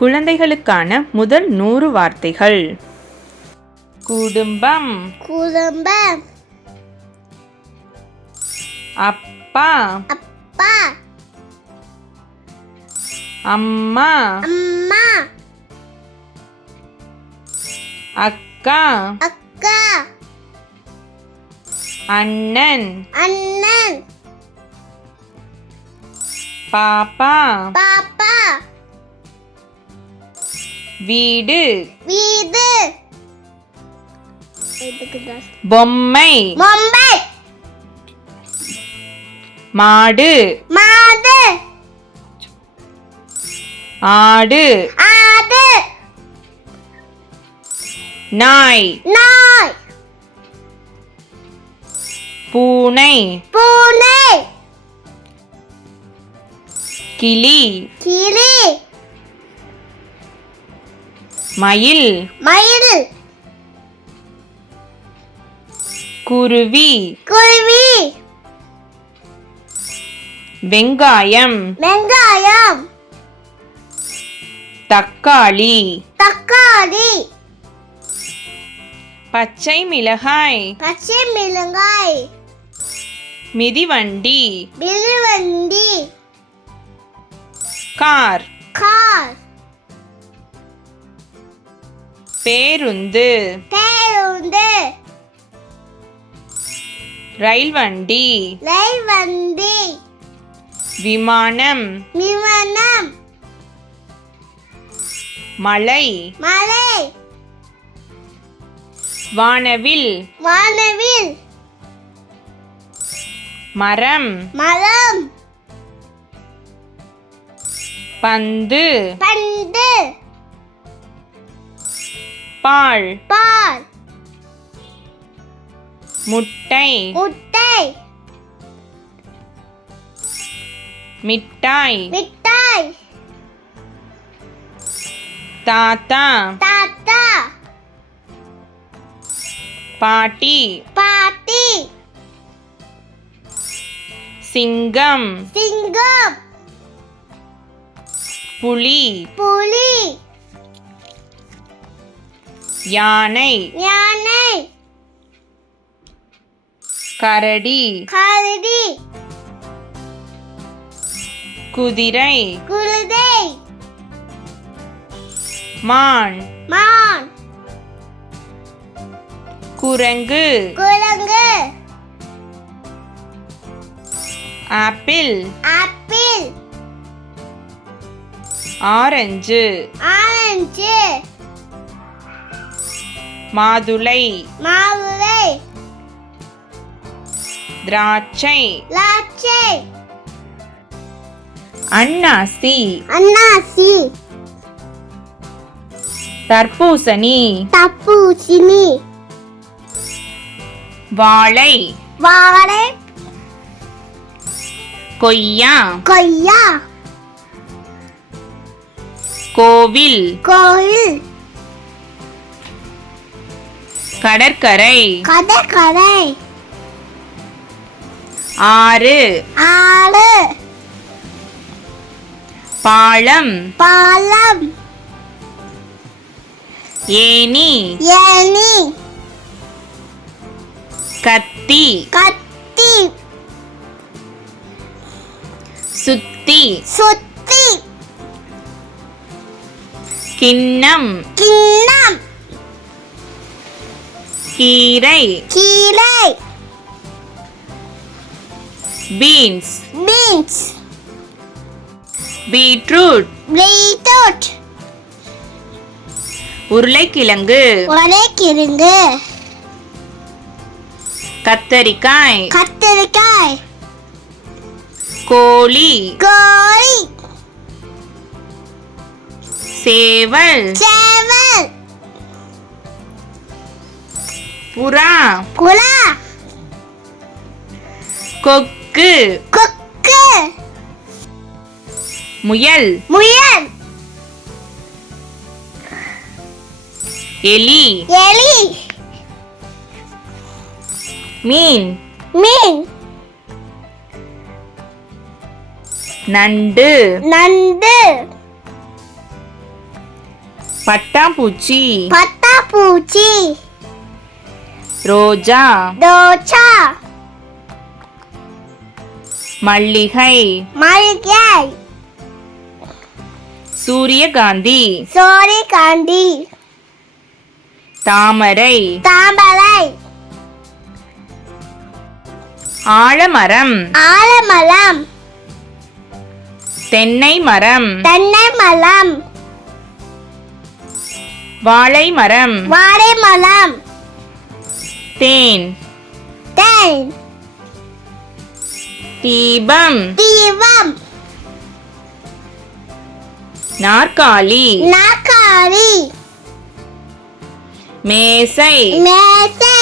குழந்தைகளுக்கான முதல் 100 வார்த்தைகள். குடும்பம், குடும்பம், அப்பா, அப்பா, அம்மா, அம்மா, அக்கா, அக்கா, அண்ணன், அண்ணன், பாப்பா, பாப்பா, வீடு, வீடு, பொம்மை, பொம்மை, மாடு, மாடு, ஆடு, ஆடு, நாய், நாய், பூனை, பூனை, கிளி, கிளி, மயில், மயில், குருவி, குருவி, வெங்காயம், வெங்காயம், தக்காளி, தக்காளி, பச்சை மிளகாய், பச்சை மிளகாய், மிதிவண்டி, மிதிவண்டி, கார், கார், பேருந்து, பேருந்து, ரயில் வண்டி, ரயில் வண்டி, விமானம், விமானம், மலை, மலை, வானவில், வானவில், மரம், மரம், பந்து, பந்து, பால், பால், முட்டை, முட்டை, மிட்டாய், மிட்டாய், தாத்தா, தாத்தா, பாட்டி, பாட்டி, சிங்கம், சிங்கம், புலி, புலி, யானை, யானை, கரடி, கரடி, குதிரை, குதிரை, மான், மான், குரங்கு, குரங்கு, ஆப்பிள், ஆப்பிள், ஆரஞ்சு, ஆரஞ்சு, மாதுளை, மாதுளை, திராட்சை, திராட்சை, அன்னாசி, அன்னாசி, தர்பூசணி, தர்பூசணி, வாழை, வாழை, கொய்யா, கொய்யா, கோவில், கோயில், கடற்கரை, கடற்கரை, ஆறு, ஆறு, பாலம், பாலம், ஏணி, ஏணி, கத்தி, கத்தி, சுத்தி, சுத்தி, கிண்ணம், கிண்ணம், கீரை, கீரை, பீன்ஸ், பீன்ஸ், பீட்ரூட், பீட்ரூட், உருளைக்கிழங்கு, உருளைக்கிழங்கு, கத்தரிக்காய், கத்திரிக்காய், கோழி, கோழி, சேவல், சேவல், புறா, புறா, கொக்கு, கொக்கு, முயல், முயல், எலி, எலி, மீன், மீன், நண்டு, நண்டு, பட்டாம்பூச்சி பட்டாம்பூச்சி ரோஜா ரோஜா மல்லிகை மல்லிகை சூரியகாந்தி சூரியகாந்தி தாமரை தாமரை ஆலமரம் ஆலமரம் தென்னை மரம் தென்னை மரம் வாழை மரம் வாழை மரம் தேன் தேன் தீபம் தீபம் நாற்காலி நாற்காலி மேசை மேசை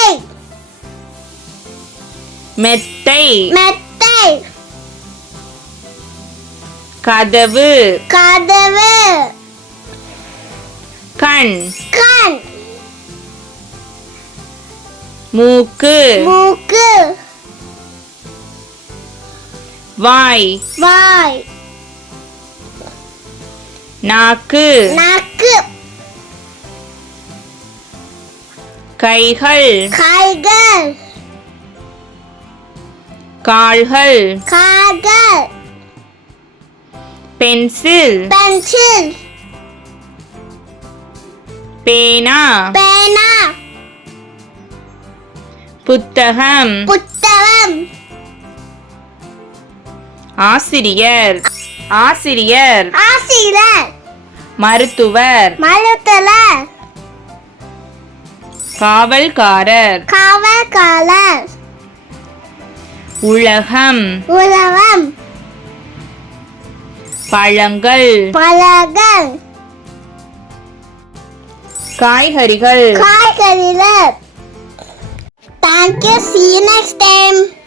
மெத்தை மெத்தை கதவு கதவு கண் கண் மூக்கு மூக்கு வாய் வாய் நாக்கு நாக்கு கைகள் கைகள் கால்கள் கால்கள் பென்சில் பென்சில் பேனா பேனா புத்தகம் புத்தகம் ஆசிரியர் ஆசிரியர் ஆசிரியர் மருத்துவர் மருத்துவர் காவல்காரர் காவல்காரர் உலகம் உலகம் பழங்கள் பழங்கள் காய்கறிகள் காய்கறிகள். Thank you. See you next time.